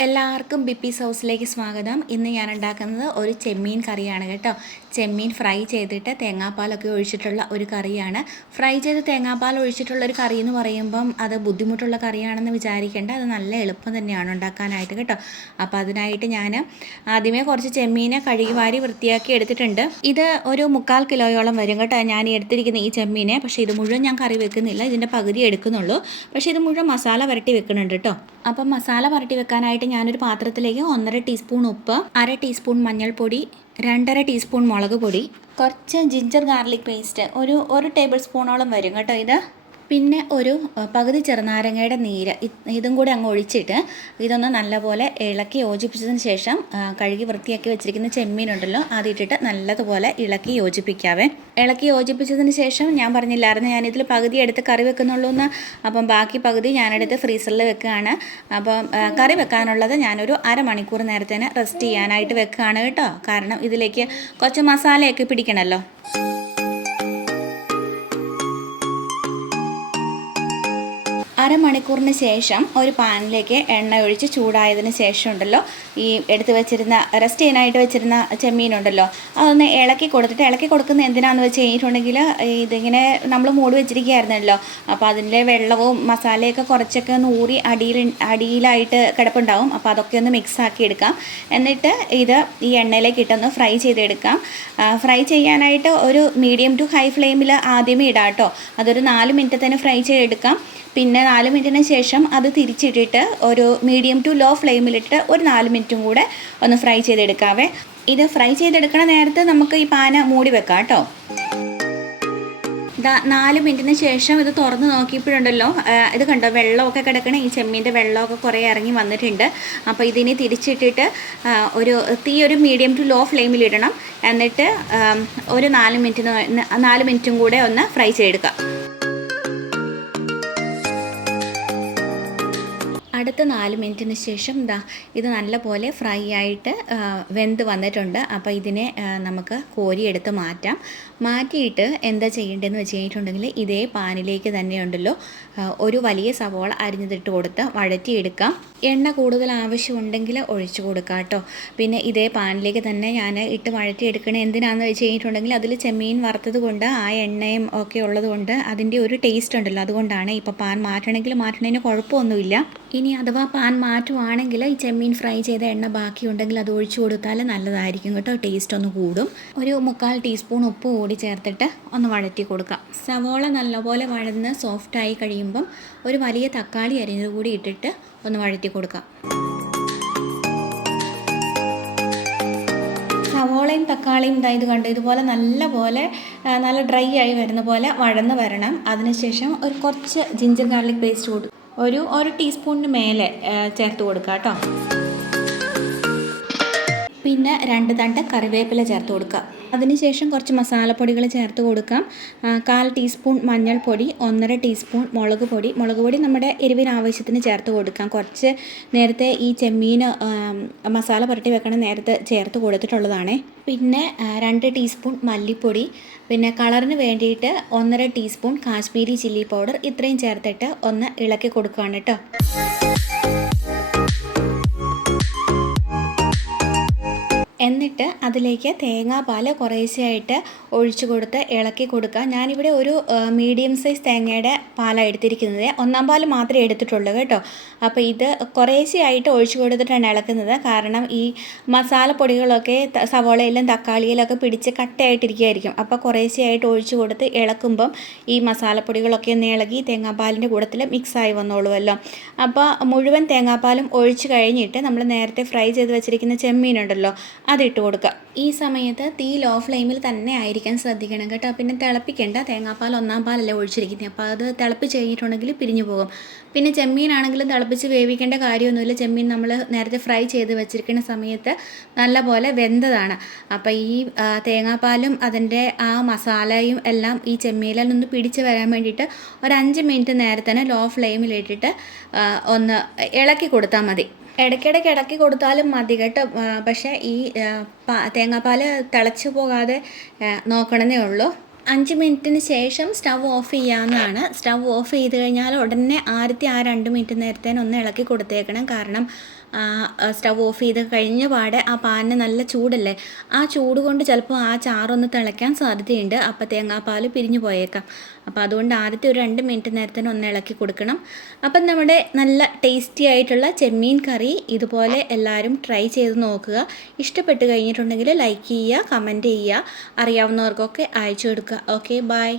എല്ലാവർക്കും ബിപ്പീസ് ഹൗസിലേക്ക് സ്വാഗതം. ഇന്ന് ഞാൻ ഉണ്ടാക്കുന്നത് ഒരു ചെമ്മീൻ കറിയാണ് കേട്ടോ. ചെമ്മീൻ ഫ്രൈ ചെയ്തിട്ട് തേങ്ങാപ്പാലൊക്കെ ഒഴിച്ചിട്ടുള്ള ഒരു കറിയാണ്. ഫ്രൈ ചെയ്ത് തേങ്ങാപ്പാൽ ഒഴിച്ചിട്ടുള്ള ഒരു കറി എന്ന് പറയുമ്പം അത് ബുദ്ധിമുട്ടുള്ള കറിയാണെന്ന് വിചാരിക്കേണ്ട. അത് നല്ല എളുപ്പം തന്നെയാണ് ഉണ്ടാക്കാനായിട്ട് കേട്ടോ. അപ്പോൾ അതിനായിട്ട് ഞാൻ ആദ്യമേ കുറച്ച് ചെമ്മീനെ കഴുകി വാരി വൃത്തിയാക്കി എടുത്തിട്ടുണ്ട്. ഇത് ഒരു മുക്കാൽ കിലോയോളം വരും കേട്ടോ ഞാൻ എടുത്തിരിക്കുന്ന ഈ ചെമ്മീനെ. പക്ഷേ ഇത് മുഴുവൻ ഞാൻ കറി വെക്കുന്നില്ല. ഇതിന്റെ പകുതി എടുക്കുന്നുള്ളൂ. പക്ഷേ ഇത് മുഴുവൻ മസാല വരട്ടി വെക്കുന്നുണ്ട് കേട്ടോ. അപ്പം മസാല വരട്ടി വെക്കാനായിട്ട് ഞാനൊരു പാത്രത്തിലേക്ക് ഒന്നര ടീസ്പൂൺ ഉപ്പ് അര ടീസ്പൂൺ മഞ്ഞൾപ്പൊടി രണ്ടര ടീസ്പൂൺ മുളക് പൊടി കുറച്ച് ജിഞ്ചർ ഗാർലിക് പേസ്റ്റ് ഒരു ഒരു ടേബിൾ സ്പൂണോളം വരും കേട്ടോ ഇത്. പിന്നെ ഒരു പകുതി ചെറുനാരങ്ങയുടെ നീര് ഇതും കൂടി അങ്ങ് ഒഴിച്ചിട്ട് ഇതൊന്ന് നല്ലപോലെ ഇളക്കി യോജിപ്പിച്ചതിന് ശേഷം കഴുകി വൃത്തിയാക്കി വെച്ചിരിക്കുന്ന ചെമ്മീനുണ്ടല്ലോ അതിട്ടിട്ട് നല്ലതുപോലെ ഇളക്കി യോജിപ്പിക്കാവേ. ഇളക്കി യോജിപ്പിച്ചതിന് ശേഷം ഞാൻ പറഞ്ഞില്ലായിരുന്നു ഞാനിതിൽ പകുതി എടുത്ത് കറി വെക്കുന്നുള്ളൂ എന്ന്. അപ്പം ബാക്കി പകുതി ഞാനെടുത്ത് ഫ്രീസറിൽ വെക്കുകയാണ്. അപ്പം കറി വെക്കാനുള്ളത് ഞാനൊരു അരമണിക്കൂർ നേരത്തേന് റെസ്റ്റ് ചെയ്യാനായിട്ട് വെക്കുകയാണ് കേട്ടോ. കാരണം ഇതിലേക്ക് കുറച്ച് മസാലയൊക്കെ പിടിക്കണമല്ലോ അരമണിക്കൂറിന് ശേഷം ഒരു പാനിലേക്ക് എണ്ണ ഒഴിച്ച് ചൂടായതിന് ശേഷം ഉണ്ടല്ലോ ഈ എടുത്ത് വെച്ചിരുന്ന റെസ്റ്റ് ചെയ്യാനായിട്ട് വെച്ചിരുന്ന ചെമ്മീനുണ്ടല്ലോ. അതൊന്ന് ഇളക്കി കൊടുത്തിട്ട് ഇളക്കി കൊടുക്കുന്ന എന്തിനാന്ന് വെച്ച് കഴിഞ്ഞിട്ടുണ്ടെങ്കിൽ ഇതിങ്ങനെ നമ്മൾ മൂടി വെച്ചിരിക്കുകയായിരുന്നല്ലോ. അപ്പോൾ അതിന്റെ വെള്ളവും മസാലയൊക്കെ കുറച്ചൊക്കെ ഒന്ന് ഊറി അടിയിൽ അടിയിലായിട്ട് കിടപ്പുണ്ടാവും. അപ്പോൾ അതൊക്കെ ഒന്ന് മിക്സ് ആക്കി എടുക്കാം. എന്നിട്ട് ഇത് ഈ എണ്ണയിലേക്ക് ഇട്ടൊന്ന് ഫ്രൈ ചെയ്തെടുക്കാം. ഫ്രൈ ചെയ്യാനായിട്ട് ഒരു മീഡിയം ടു ഹൈ ഫ്ലെയിമിൽ ആദ്യമേ ഇടാം കേട്ടോ. അതൊരു നാല് മിനിറ്റ് തന്നെ ഫ്രൈ ചെയ്തെടുക്കാം. പിന്നെ നാല് മിനിറ്റിന് ശേഷം അത് തിരിച്ചിട്ടിട്ട് ഒരു മീഡിയം ടു ലോ ഫ്ലെയിമിലിട്ട് ഒരു നാല് മിനിറ്റും കൂടെ ഒന്ന് ഫ്രൈ ചെയ്തെടുക്കാവേ. ഇത് ഫ്രൈ ചെയ്തെടുക്കണ നേരത്ത് നമുക്ക് ഈ പാന മൂടി വെക്കാം കേട്ടോ. നാല് മിനിറ്റിന് ശേഷം ഇത് തുറന്ന് നോക്കിയപ്പോഴുണ്ടല്ലോ ഇത് കണ്ടോ വെള്ളമൊക്കെ കിടക്കണ ഈ ചെമ്മീന്റെ വെള്ളമൊക്കെ കുറേ ഇറങ്ങി വന്നിട്ടുണ്ട്. അപ്പോൾ ഇതിനെ തിരിച്ചിട്ടിട്ട് ഒരു തീ ഒരു മീഡിയം ടു ലോ ഫ്ലെയിമിൽ ഇടണം. എന്നിട്ട് ഒരു നാല് മിനിറ്റിന് നാല് മിനിറ്റും കൂടെ ഒന്ന് ഫ്രൈ ചെയ്തെടുക്കാം. അടുത്ത നാല് മിനിറ്റിന് ശേഷം ദാ ഇത് നല്ലപോലെ ഫ്രൈ ആയിട്ട് വെന്ത് വന്നിട്ടുണ്ട്. അപ്പോൾ ഇതിനെ നമുക്ക് കോരിയെടുത്ത് മാറ്റാം. മാറ്റിയിട്ട് എന്താ ചെയ്യേണ്ടതെന്ന് വെച്ച് കഴിഞ്ഞിട്ടുണ്ടെങ്കിൽ ഇതേ പാനിലേക്ക് തന്നെ ഉണ്ടല്ലോ. ഒരു വലിയ സവോള അരിഞ്ഞതിട്ട് കൊടുത്ത് വഴറ്റിയെടുക്കാം. എണ്ണ കൂടുതൽ ആവശ്യമുണ്ടെങ്കിൽ ഒഴിച്ചു കൊടുക്കാം കേട്ടോ. പിന്നെ ഇതേ പാനിലേക്ക് തന്നെ ഞാൻ ഇട്ട് വഴറ്റിയെടുക്കണേ. എന്തിനാണെന്ന് വെച്ച് കഴിഞ്ഞിട്ടുണ്ടെങ്കിൽ അതിൽ ചെമ്മീൻ വറുത്തത് കൊണ്ട് ആ എണ്ണയും ഒക്കെ ഉള്ളതുകൊണ്ട് അതിന്റെ ഒരു ടേസ്റ്റ് ഉണ്ടല്ലോ. അതുകൊണ്ടാണ് ഇപ്പോൾ പാൻ മാറ്റണമെങ്കിൽ മാറ്റണതിന് കുഴപ്പമൊന്നുമില്ല. ഇനി അഥവാ പാൻ മാറ്റുവാണെങ്കിൽ ഈ ചെമ്മീൻ ഫ്രൈ ചെയ്ത എണ്ണ ബാക്കിയുണ്ടെങ്കിൽ അത് ഒഴിച്ചു കൊടുത്താൽ നല്ലതായിരിക്കും കേട്ടോ. ടേസ്റ്റ് ഒന്ന് കൂടും. ഒരു മുക്കാൽ ടീസ്പൂൺ ഉപ്പ് കൂടി ചേർത്തിട്ട് ഒന്ന് വഴറ്റി കൊടുക്കാം. സവോള നല്ലപോലെ വഴന്ന് സോഫ്റ്റായി കഴിയുമ്പം ഒരു വലിയ തക്കാളി അരിഞ്ഞത് കൂടി ഇട്ടിട്ട് ഒന്ന് വഴറ്റി കൊടുക്കാം. സവോളയും തക്കാളിയും ഇതാ ഇത് കണ്ട്? ഇതുപോലെ നല്ല പോലെ നല്ല ഡ്രൈ ആയി വരുന്ന പോലെ വഴന്ന് വരണം. അതിനുശേഷം ഒരു കുറച്ച് ജിഞ്ചർ ഗാർലിക് പേസ്റ്റ് കൊടുക്കും ഒരു ഒരു ടീസ്പൂണിന് മേലെ ചേർത്ത് കൊടുക്കുക കേട്ടോ പിന്നെ രണ്ട് തണ്ട് കറിവേപ്പില ചേർത്ത് കൊടുക്കുക. അതിനുശേഷം കുറച്ച് മസാലപ്പൊടികൾ ചേർത്ത് കൊടുക്കാം. കാൽ ടീസ്പൂൺ മഞ്ഞൾപ്പൊടി ഒന്നര ടീസ്പൂൺ മുളക് പൊടി. മുളക് പൊടി നമ്മുടെ എരിവിന് ആവശ്യത്തിന് ചേർത്ത് കൊടുക്കാം. കുറച്ച് നേരത്തെ ഈ ചെമ്മീൻ മസാല പുരട്ടി വെക്കണ നേരത്തെ ചേർത്ത് കൊടുത്തിട്ടുള്ളതാണേ. പിന്നെ രണ്ട് ടീസ്പൂൺ മല്ലിപ്പൊടി. പിന്നെ കളറിന് വേണ്ടിയിട്ട് ഒന്നര ടീസ്പൂൺ കാശ്മീരി ചില്ലി പൗഡർ ഇത്രയും ചേർത്തിട്ട് ഒന്ന് ഇളക്കി കൊടുക്കുകയാണ് കേട്ടോ. എന്നിട്ട് അതിലേക്ക് തേങ്ങാപ്പാൽ കുറേശ്ശെയായിട്ട് ഒഴിച്ചു കൊടുത്ത് ഇളക്കി കൊടുക്കുക. ഞാനിവിടെ ഒരു മീഡിയം സൈസ് തേങ്ങയുടെ പാലാണ് എടുത്തിരിക്കുന്നത്. ഒന്നാം പാൽ മാത്രമേ എടുത്തിട്ടുള്ളൂ കേട്ടോ. അപ്പോൾ ഇത് കുറേശ്ശെയായിട്ട് ഒഴിച്ചു കൊടുത്തിട്ടാണ് ഇളക്കുന്നത്. കാരണം ഈ മസാലപ്പൊടികളൊക്കെ സവോളയിലും തക്കാളിയിലൊക്കെ പിടിച്ച് കട്ടയായിട്ടിരിക്കുകയായിരിക്കും അപ്പോൾ കുറേശ്ശെയായിട്ട് ഒഴിച്ചു കൊടുത്ത് ഇളക്കുമ്പം ഈ മസാലപ്പൊടികളൊക്കെ ഒന്ന് ഇളകി തേങ്ങാപ്പാലിന്റെ കൂടത്തിൽ മിക്സായി വന്നോളുമല്ലോ അപ്പോൾ മുഴുവൻ തേങ്ങാപ്പാലും ഒഴിച്ച് കഴിഞ്ഞിട്ട് നമ്മൾ നേരത്തെ ഫ്രൈ ചെയ്ത് വെച്ചിരിക്കുന്ന ചെമ്മീനുണ്ടല്ലോ അതിട്ട് കൊടുക്കുക ഈ സമയത്ത് തീ ലോ ഫ്ലെയിമിൽ തന്നെ ആയിരിക്കാൻ ശ്രദ്ധിക്കണം കേട്ടോ. പിന്നെ തിളപ്പിക്കേണ്ട. തേങ്ങാപ്പാൽ ഒന്നാം പാലല്ലേ ഒഴിച്ചിരിക്കുന്നത് അപ്പോൾ അത് തിളപ്പിച്ച് കഴിഞ്ഞിട്ടുണ്ടെങ്കിൽ പിരിഞ്ഞു പോകും. പിന്നെ ചെമ്മീനാണെങ്കിലും തിളപ്പിച്ച് വേവിക്കേണ്ട കാര്യമൊന്നുമില്ല. ചെമ്മീൻ നമ്മൾ നേരത്തെ ഫ്രൈ ചെയ്ത് വെച്ചിരിക്കുന്ന സമയത്ത് നല്ലപോലെ വെന്തതാണ്. അപ്പോൾ ഈ തേങ്ങാപ്പാലും അതിന്റെ ആ മസാലയും എല്ലാം ഈ ചെമ്മീനിൽ നിന്ന് പിടിച്ച് വരാൻ വേണ്ടിയിട്ട് ഒരു അഞ്ച് മിനിറ്റ് നേരത്തെ ലോ ഫ്ലെയിമിലിട്ടിട്ട് ഒന്ന് ഇളക്കി കൊടുത്താൽ മതി. ഇടയ്ക്കിടയ്ക്ക് ഇടയ്ക്ക് കൊടുത്താലും മതി കേട്ടോ. പക്ഷേ ഈ തേങ്ങാപ്പാൽ തിളച്ച് പോകാതെ നോക്കണമേ നോക്കണമെന്നേ ഉള്ളൂ. അഞ്ച് മിനിറ്റിന് ശേഷം സ്റ്റവ് ഓഫ് ചെയ്യാവുന്നതാണ്. സ്റ്റവ് ഓഫ് ചെയ്ത് കഴിഞ്ഞാൽ ഉടനെ ആദ്യത്തെ ആ രണ്ട് മിനിറ്റ് നേരത്തേന് ഒന്ന് ഇളക്കി കൊടുത്തേക്കണം. കാരണം സ്റ്റവ് ഓഫ് ചെയ്ത് കഴിഞ്ഞ പാടെ ആ പാനിന് നല്ല ചൂടല്ലേ? ആ ചൂട് കൊണ്ട് ചിലപ്പോൾ ആ ചാറൊന്ന് തിളയ്ക്കാൻ സാധ്യതയുണ്ട്. അപ്പോൾ തേങ്ങാപ്പാൽ പിരിഞ്ഞു പോയേക്കാം. അപ്പോൾ അതുകൊണ്ട് ആദ്യത്തെ ഒരു രണ്ട് മിനിറ്റ് നേരത്തിന് ഒന്ന് ഇളക്കി കൊടുക്കണം. അപ്പം നമ്മുടെ നല്ല ടേസ്റ്റി ആയിട്ടുള്ള ചെമ്മീൻ കറി ഇതുപോലെ എല്ലാവരും ട്രൈ ചെയ്ത് നോക്കുക. ഇഷ്ടപ്പെട്ട് കഴിഞ്ഞിട്ടുണ്ടെങ്കിൽ ലൈക്ക് ചെയ്യുക കമന്റ് ചെയ്യുക. അറിയാവുന്നവർക്കൊക്കെ അയച്ചു കൊടുക്കുക. Okay bye.